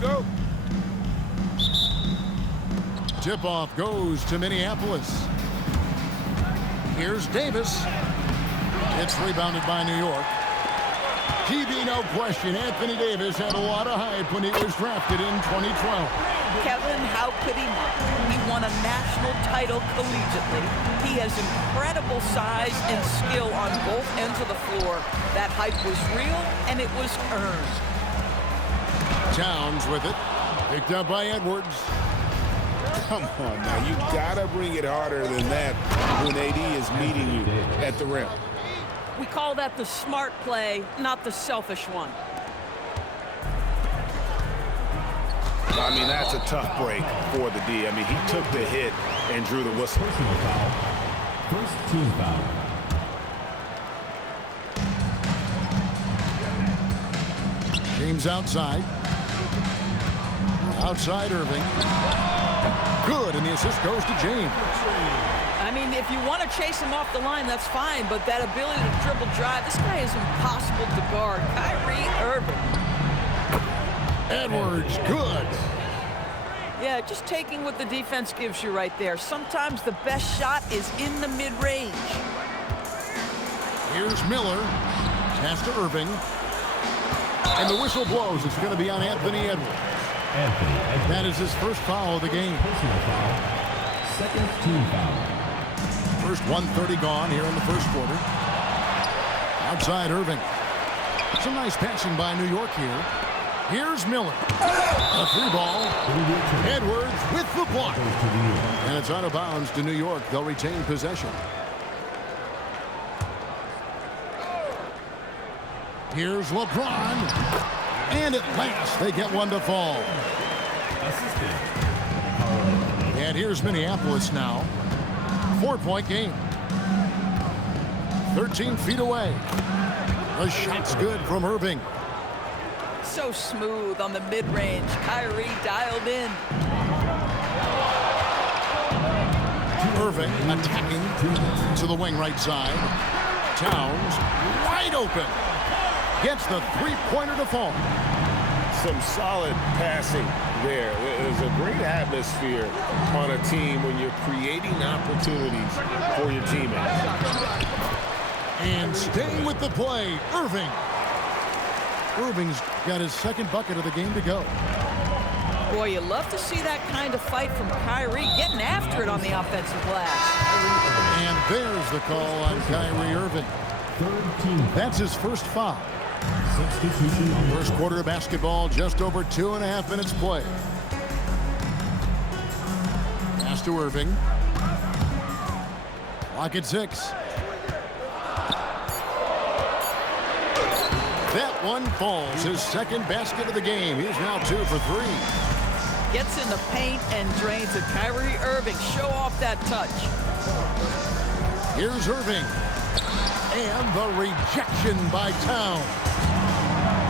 go. Tip-off goes to Minneapolis. Here's Davis. It's rebounded by New York. TV, no question. Anthony Davis had a lot of hype when he was drafted in 2012. Kevin, how could he not? He won a national title collegiately. He has incredible size and skill on both ends of the floor. That hype was real, and it was earned. Towns with it. Picked up by Edwards. Come on now, you gotta bring it harder than that when AD is meeting you at the rim. We call that the smart play, not the selfish one. I mean, that's a tough break for the D. I mean, he took the hit and drew the whistle. Personal foul. First team foul. James outside. Outside Irving. Good, and the assist goes to James. I mean, if you want to chase him off the line, that's fine, but that ability to dribble drive, this guy is impossible to guard. Kyrie Irving. Edwards, good. Yeah, just taking what the defense gives you right there. Sometimes the best shot is in the mid-range. Here's Miller. Pass to Irving. And the whistle blows. It's going to be on Anthony Edwards. That is his first foul of the game. Personal foul. Second team foul. First 1:30 gone here in the first quarter. Outside Irving. Some nice passing by New York here. Here's Miller. A free ball. Edwards with the block. And it's out of bounds to New York. They'll retain possession. Here's LeBron. And at last, they get one to fall. And here's Minneapolis now. 4-point game. 13 feet away. The shot's good from Irving. So smooth on the mid-range. Kyrie dialed in. Irving attacking to the wing right side. Towns wide open. Gets the three-pointer to fall. Some solid passing there. There's a great atmosphere on a team when you're creating opportunities for your teammates. And staying with the play, Irving. Irving's got his second bucket of the game to go. Boy, you love to see that kind of fight from Kyrie, getting after it on the offensive glass. And there's the call on Kyrie Irving. That's his first foul. First quarter of basketball, just over 2.5 minutes play. Pass to Irving. Clock at 6. That one falls. His second basket of the game. He's now 2 for 3. Gets in the paint and drains it. Kyrie Irving, show off that touch. Here's Irving. And the rejection by Towns.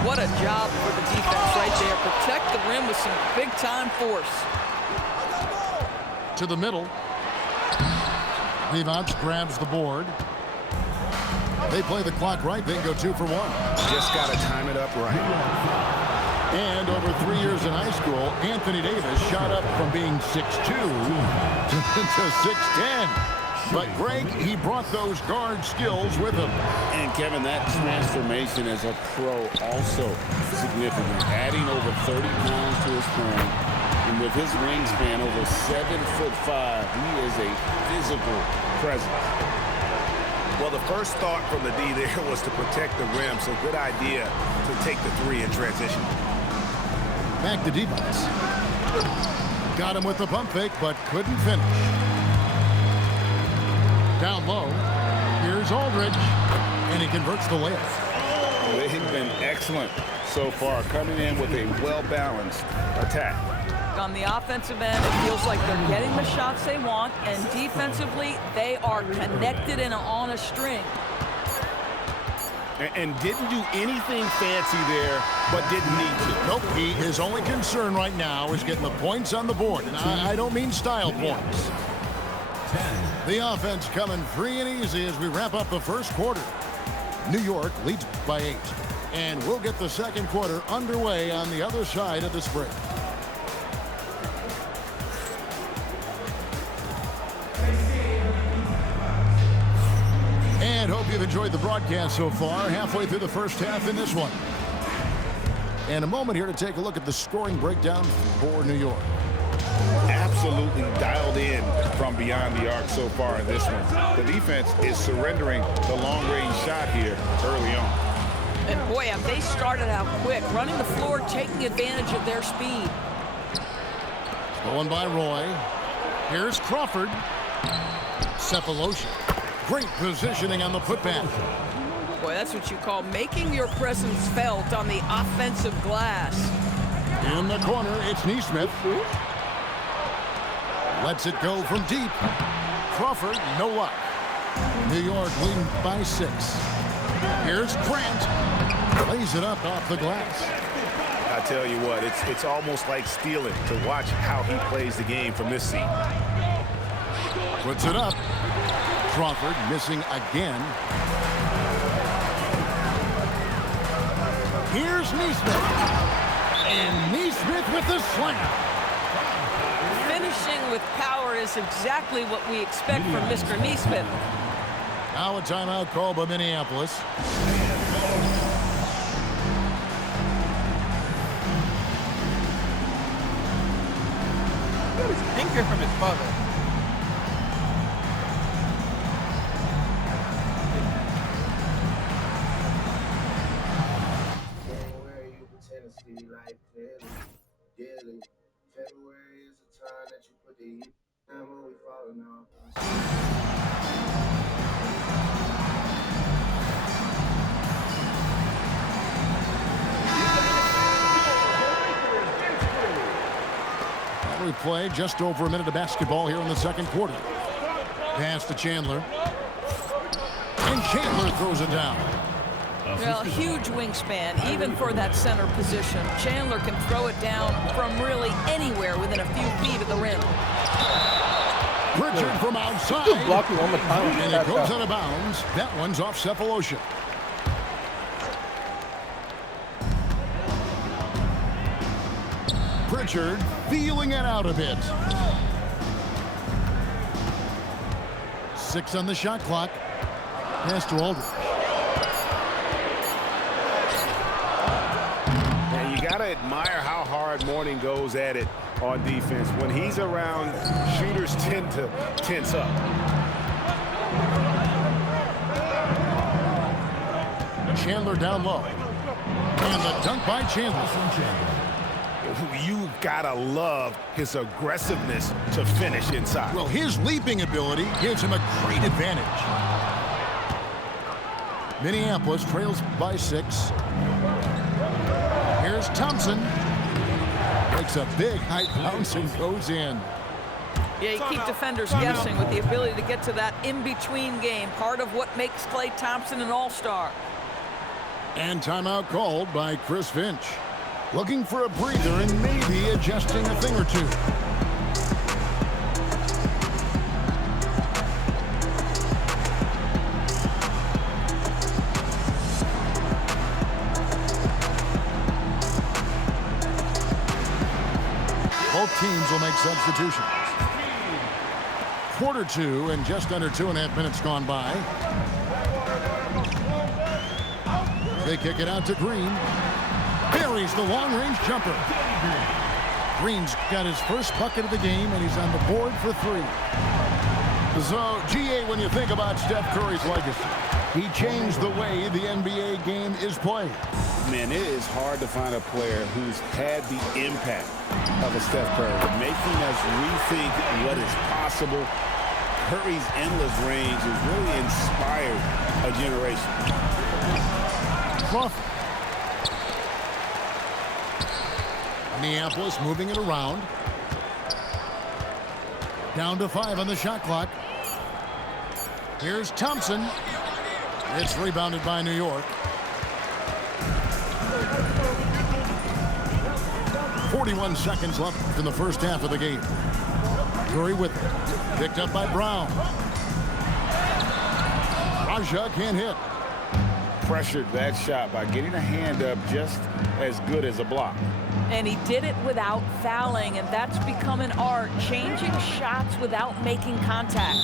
What a job for the defense right there. Protect the rim with some big-time force. To the middle. Levots grabs the board. They play the clock right. They go 2 for 1. Just got to time it up right. And over 3 years in high school, Anthony Davis shot up from being 6'2" to 6'10". But Greg, he brought those guard skills with him. And Kevin, that transformation as a pro also significant. Adding over 30 pounds to his frame. And with his wingspan over 7'5", he is a physical presence. Well, the first thought from the D there was to protect the rim, so good idea to take the three in transition. Back to defense. Got him with the pump fake, but couldn't finish. Down low. Here's Aldridge, and he converts the layup. They've been excellent so far, coming in with a well-balanced attack. On the offensive end, it feels like they're getting the shots they want, and defensively, they are connected and on a string. And didn't do anything fancy there, but didn't need to. Nope, his only concern right now is getting the points on the board. And I don't mean style points. The offense coming free and easy as we wrap up the first quarter. New York leads by 8. And we'll get the second quarter underway on the other side of this break. And hope you've enjoyed the broadcast so far. Halfway through the first half in this one. And a moment here to take a look at the scoring breakdown for New York. Absolutely dialed in from beyond the arc so far in this one. The defense is surrendering the long-range shot here early on. And boy, have they started out quick, running the floor, taking advantage of their speed. Going by Roy. Here's Crawford. Cephalosha. Great positioning on the putback. Boy, that's what you call making your presence felt on the offensive glass. In the corner, it's Neesmith. Lets it go from deep. Crawford, no luck. New York leading by 6. Here's Grant. Lays it up off the glass. I tell you what, it's almost like stealing to watch how he plays the game from this seat. Puts it up. Crawford missing again. Here's Neesmith. And Neesmith with the slam. Finishing with power is exactly what we expect from Mr. Neesmith. Now a timeout call by Minneapolis. Got his finger from his father. January, you pretend to see life clearly, dearly. February is the time that you put the heat down when we falling off. We play just over a minute of basketball here in the second quarter. Pass to Chandler. And Chandler throws it down. Well, huge wingspan, even for that center position. Chandler can throw it down from really anywhere within a few feet of the rim. Pritchard from outside. Just block you one more time. And it goes out of bounds. That one's off Cephalosha. Pritchard feeling it out a bit. 6 on the shot clock. Pass to Aldridge. And you got to admire how hard Mourning goes at it on defense. When he's around, shooters tend to tense up. Chandler down low. And the dunk by Chandler. You gotta love his aggressiveness to finish inside. Well, his leaping ability gives him a great advantage. Minneapolis trails by 6. Here's Thompson. Makes a big high bounce and goes in. Yeah, you keep defenders guessing with the ability to get to that in-between game, part of what makes Klay Thompson an all-star. And timeout called by Chris Finch. Looking for a breather and maybe adjusting a thing or two. Both teams will make substitutions. Quarter 2 and just under 2.5 minutes gone by. They kick it out to Green. Buries the long-range jumper. Green's got his first bucket of the game, and he's on the board for 3. So, GA, when you think about Steph Curry's legacy, he changed the way the NBA game is played. Man, it is hard to find a player who's had the impact of a Steph Curry, making us rethink what is possible. Curry's endless range has really inspired a generation. Crawford. Minneapolis moving it around. Down to 5 on the shot clock. Here's Thompson. It's rebounded by New York. 41 seconds left in the first half of the game. Curry with it. Picked up by Brown. Raja can't hit. pressured that shot by getting a hand up just as good as a block. And he did it without fouling, and that's become an art, changing shots without making contact.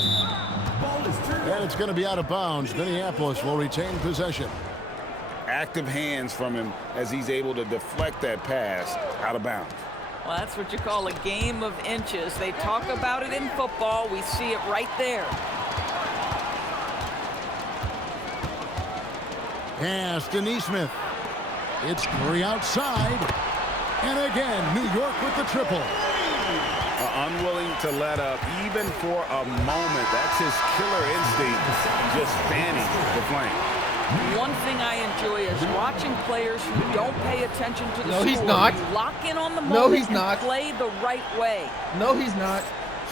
And it's going to be out of bounds. Minneapolis will retain possession. Active hands from him as he's able to deflect that pass out of bounds. Well, that's what you call a game of inches. They talk about it in football. We see it right there. Pass to Neesmith. It's Curry outside. And again, New York with the triple. Unwilling to let up even for a moment. That's his killer instinct, just fanning the flame. One thing I enjoy is watching players who don't pay attention to the score. No, he's not. You lock in on the moment No, he's and not. play the right way. No, he's not.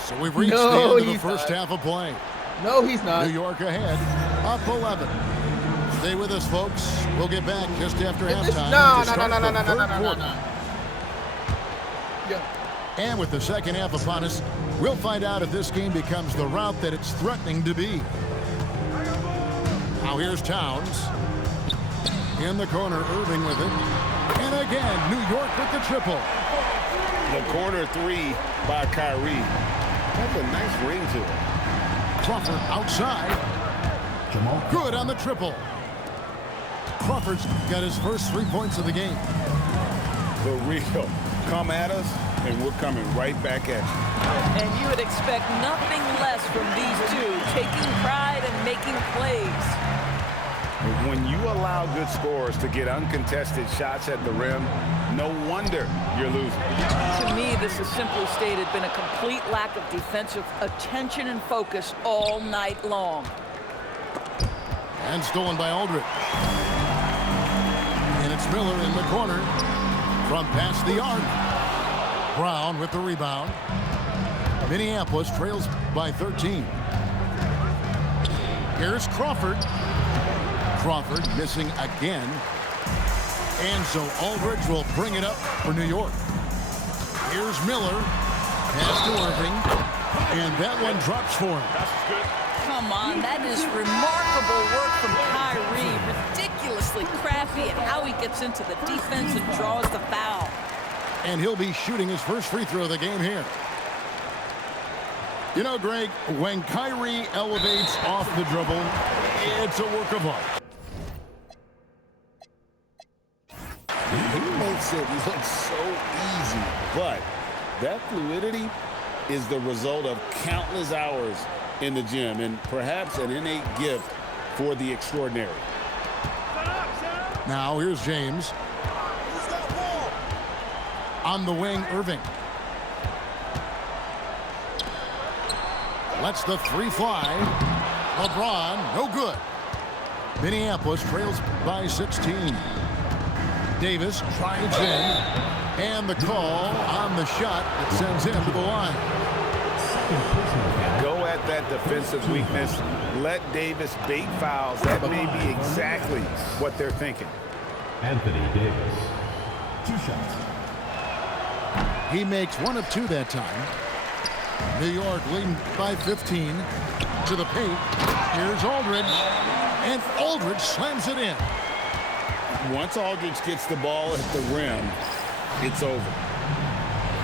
So we've reached No, the end of the he's first not. half of play. No, he's not. New York ahead, up 11. Stay with us, folks. We'll get back just after halftime. No. to start the third quarter. Yeah. And with the second half upon us, we'll find out if this game becomes the route that it's threatening to be. Now here's Towns. In the corner, Irving with it. And again, New York with the triple. The corner three by Kyrie. That's a nice ring to it. Crawford outside. Good on the triple. Crawford's got his first 3 points of the game. The real. Come at us, and we're coming right back at you. And you would expect nothing less from these two, taking pride and making plays. When you allow good scorers to get uncontested shots at the rim, no wonder you're losing. To me, this has simply stated been a complete lack of defensive attention and focus all night long. And stolen by Aldridge. And it's Miller in the corner from past the arc. Brown with the rebound. Minneapolis trails by 13. Here's Crawford. Crawford missing again. And so Aldridge will bring it up for New York. Here's Miller. Pass to Irving. And that one drops for him. Come on, that is remarkable work from Kyrie. Ridiculously crafty at how he gets into the defense and draws the foul. And he'll be shooting his first free throw of the game here. You know, Greg, when Kyrie elevates off the dribble, it's a work of art. He makes it look so easy, but that fluidity is the result of countless hours in the gym and perhaps an innate gift for the extraordinary. Now here's James. On the wing, Irving. Lets the three fly. LeBron, no good. Minneapolis trails by 16. Davis drives in. And the call on the shot that sends him to the line. Go at that defensive weakness. Let Davis bait fouls. That may be exactly what they're thinking. Anthony Davis. 2 shots. He makes 1 of 2 that time. New York leading by 15 to the paint. Here's Aldridge. And Aldridge slams it in. Once Aldridge gets the ball at the rim, it's over.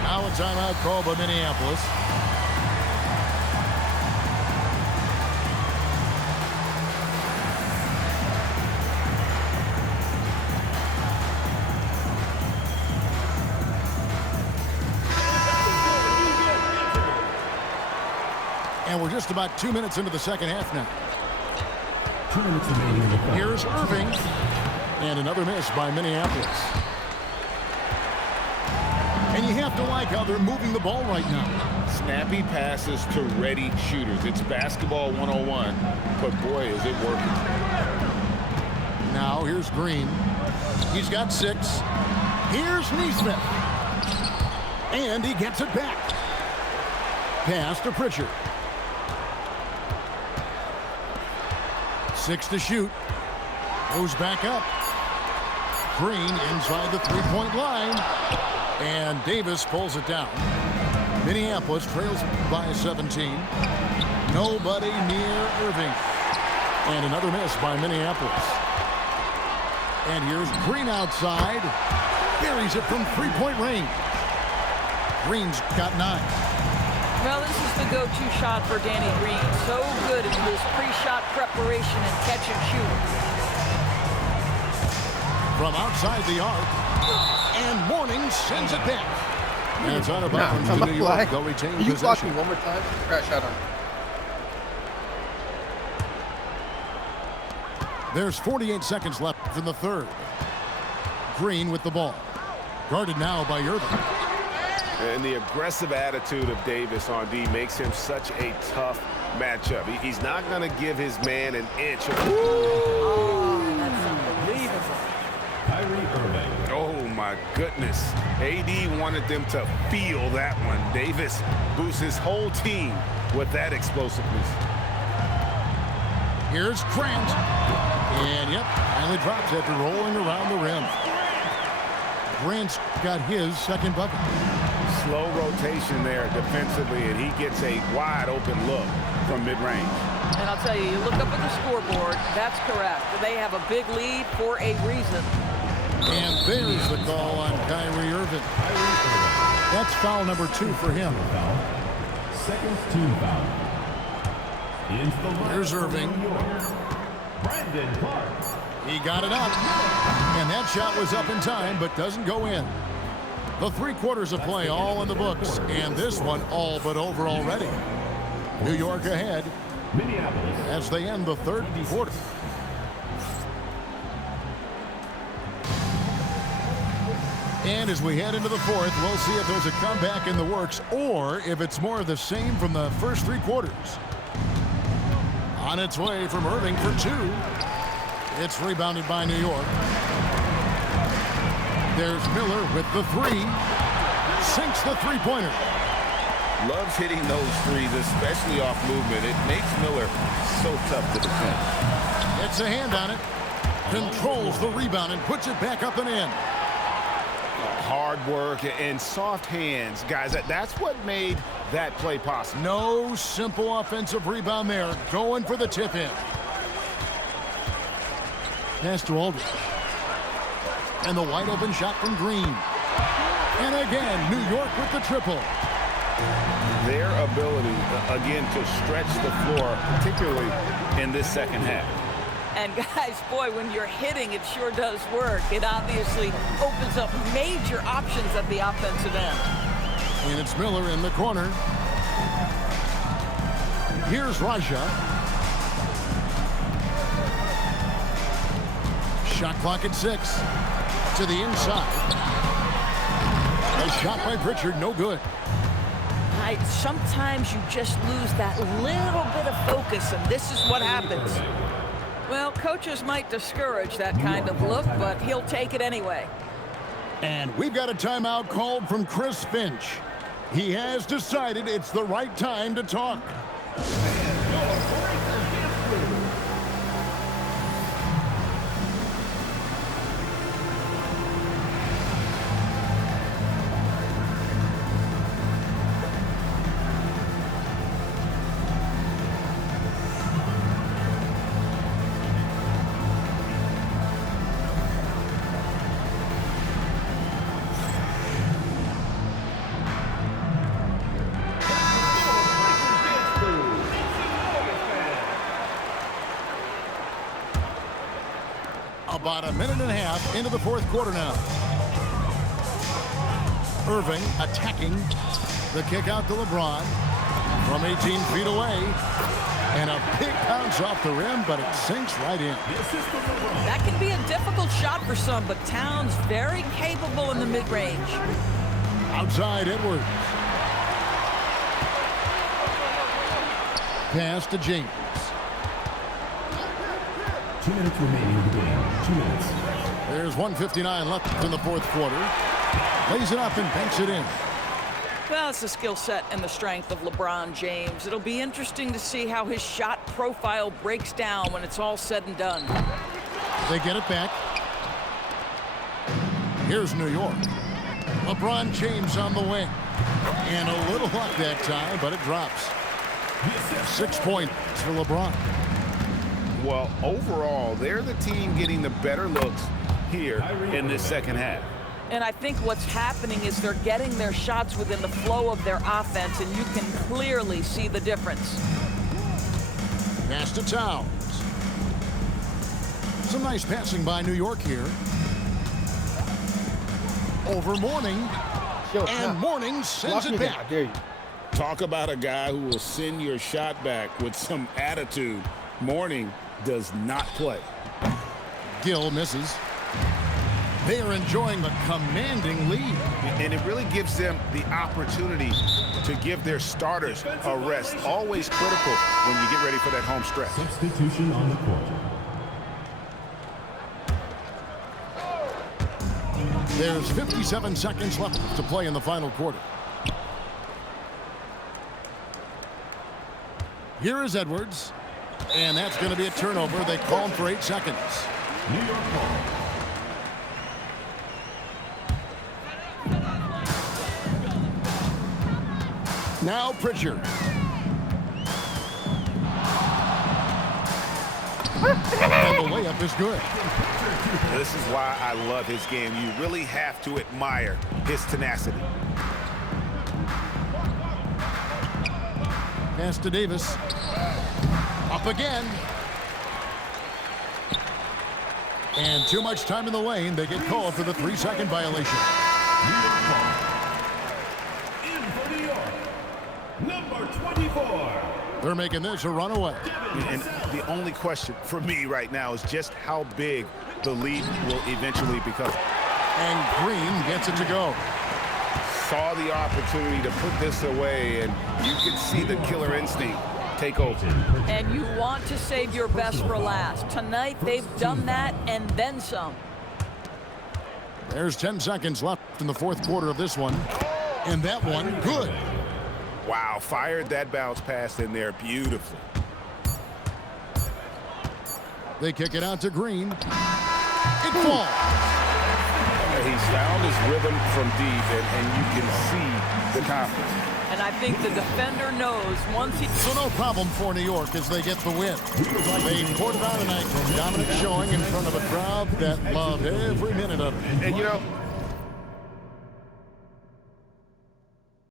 Now a timeout called by Minneapolis. And we're just about 2 minutes into the second half now. 2 minutes remaining in the quarter. Here's Irving. And another miss by Minneapolis. And you have to like how they're moving the ball right now. Snappy passes to ready shooters. It's basketball 101, but boy, is it working. Now here's Green. He's got 6. Here's Neesmith. And he gets it back. Pass to Pritchard. 6 to shoot. Goes back up. Green inside the three-point line. And Davis pulls it down. Minneapolis trails by 17. Nobody near Irving. And another miss by Minneapolis. And here's Green outside. Buries it from three-point range. Green's got 9. Well, this is the go-to shot for Danny Green. So good in his pre-shot preparation and catch and shoot. From outside the arc. And Mourning sends it back. And it's out of bounds to New York. They'll retain you block possession. me one more time? Crash out on me. There's 48 seconds left in the third. Green with the ball. Guarded now by Irving. And the aggressive attitude of Davis on D makes him such a tough matchup. He's not going to give his man an inch. Oh, that's unbelievable. Kyrie Irving. Oh, my goodness. AD wanted them to feel that one. Davis boosts his whole team with that explosiveness. Here's Grant. And, yep, finally drops after rolling around the rim. Grant's got his second bucket. Slow rotation there defensively, and he gets a wide-open look from mid-range. And I'll tell you, you look up at the scoreboard, that's correct. They have a big lead for a reason. And there's the call on Kyrie Irving. That's foul number 2 for him. Second team foul. Here's Irving. Brandon Clark. He got it up. And that shot was up in time, but doesn't go in. The 3 quarters of play all in the books, and this one all but over already. New York ahead Minneapolis. as they end the third quarter. And as we head into the fourth, we'll see if there's a comeback in the works or if it's more of the same from the first 3 quarters. On its way from Irving for 2. It's rebounded by New York. There's Miller with the 3. Sinks the three-pointer. Loves hitting those threes, especially off movement. It makes Miller so tough to defend. Gets a hand on it. Controls the rebound and puts it back up and in. Hard work and soft hands, guys. That's what made that play possible. No simple offensive rebound there. Going for the tip-in. Pass to Aldridge. And the wide-open shot from Green. And again, New York with the triple. Their ability, again, to stretch the floor, particularly in this second half. And guys, boy, when you're hitting, it sure does work. It obviously opens up major options at the offensive end. And it's Miller in the corner. Here's Raja. Shot clock at 6. To the inside. A shot by Pritchard, no good. Sometimes you just lose that little bit of focus, and this is what happens. Well, coaches might discourage that kind of look, but he'll take it anyway. And we've got a timeout called from Chris Finch. He has decided it's the right time to talk. About a minute and a half into the fourth quarter now. Irving attacking. The kick out to LeBron from 18 feet away. And a big bounce off the rim, but it sinks right in. That can be a difficult shot for some, but Towns very capable in the mid-range. Outside Edwards. Pass to James. 2 minutes remaining in the game. 2 minutes. There's 1:59 left in the fourth quarter. Lays it up and banks it in. Well, it's the skill set and the strength of LeBron James. It'll be interesting to see how his shot profile breaks down when it's all said and done. They get it back. Here's New York. LeBron James on the wing. And a little luck that time, but it drops. 6 points for LeBron. Well, overall, they're the team getting the better looks here in this second half. And I think what's happening is they're getting their shots within the flow of their offense, and you can clearly see the difference. Pass to Towns. Some nice passing by New York here. Over Mourning. And Mourning sends it back. I dare you. Talk about a guy who will send your shot back with some attitude. Mourning does not play. Gill misses. They are enjoying the commanding lead. And it really gives them the opportunity to give their starters a rest. Always critical when you get ready for that home stretch. Substitution on the court. There's 57 seconds left to play in the final quarter. Here is Edwards. And that's going to be a turnover. They call him for 8 seconds. New York ball. Now Pritchard. And the layup is good. This is why I love his game. You really have to admire his tenacity. Pass to Davis. Up again. And too much time in the lane. They get called for the 3-second violation. New York ball. In for New York. Number 24. They're making this a runaway. And the only question for me right now is just how big the lead will eventually become. And Green gets it to go. Saw the opportunity to put this away, and you could see the killer instinct take over. And you want to save your best for last. Tonight, they've done that and then some. There's 10 seconds left in the fourth quarter of this one. And that one, good. Wow, fired that bounce pass in there beautifully. They kick it out to Green. It falls. He's found his rhythm from deep, and you can see the confidence. And I think the defender knows once he... So no problem for New York as they get the win. They poured it out tonight. Dominant showing in front of a crowd that loved every minute of it. And, you know,